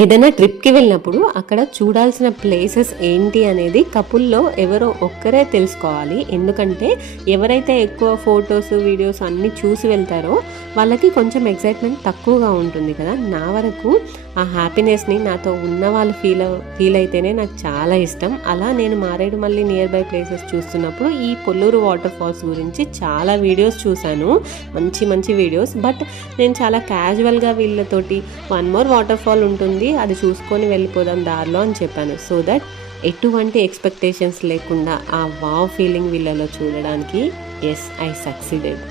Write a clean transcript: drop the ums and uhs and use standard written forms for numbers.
ఏదైనా ట్రిప్కి వెళ్ళినప్పుడు అక్కడ చూడాల్సిన ప్లేసెస్ ఏంటి అనేది కపుల్లో ఎవరో ఒక్కరే తెలుసుకోవాలి. ఎందుకంటే ఎవరైతే ఎక్కువ ఫొటోస్ వీడియోస్ అన్నీ చూసి వెళ్తారో వాళ్ళకి కొంచెం ఎక్సైట్మెంట్ తక్కువగా ఉంటుంది కదా. నా వరకు ఆ హ్యాపీనెస్ని నాతో ఉన్న వాళ్ళు ఫీల్ అయితేనే నాకు చాలా ఇష్టం. అలా నేను మారేడుమల్లి నియర్ బై ప్లేసెస్ చూస్తున్నప్పుడు ఈ పొల్లూరు వాటర్ ఫాల్స్ గురించి చాలా వీడియోస్ చూశాను, మంచి మంచి వీడియోస్. బట్ నేను చాలా క్యాజువల్గా వీళ్ళతోటి వన్ మోర్ వాటర్ ఫాల్ ఉంటుంది, అది చూసుకొని వెళ్ళిపోదాం దారిలో అని చెప్పాను. సో దట్ ఎటువంటి ఎక్స్పెక్టేషన్స్ లేకుండా ఆ వావ్ ఫీలింగ్ వీళ్ళలో చూడడానికి ఎస్ ఐ సక్సీడెడ్.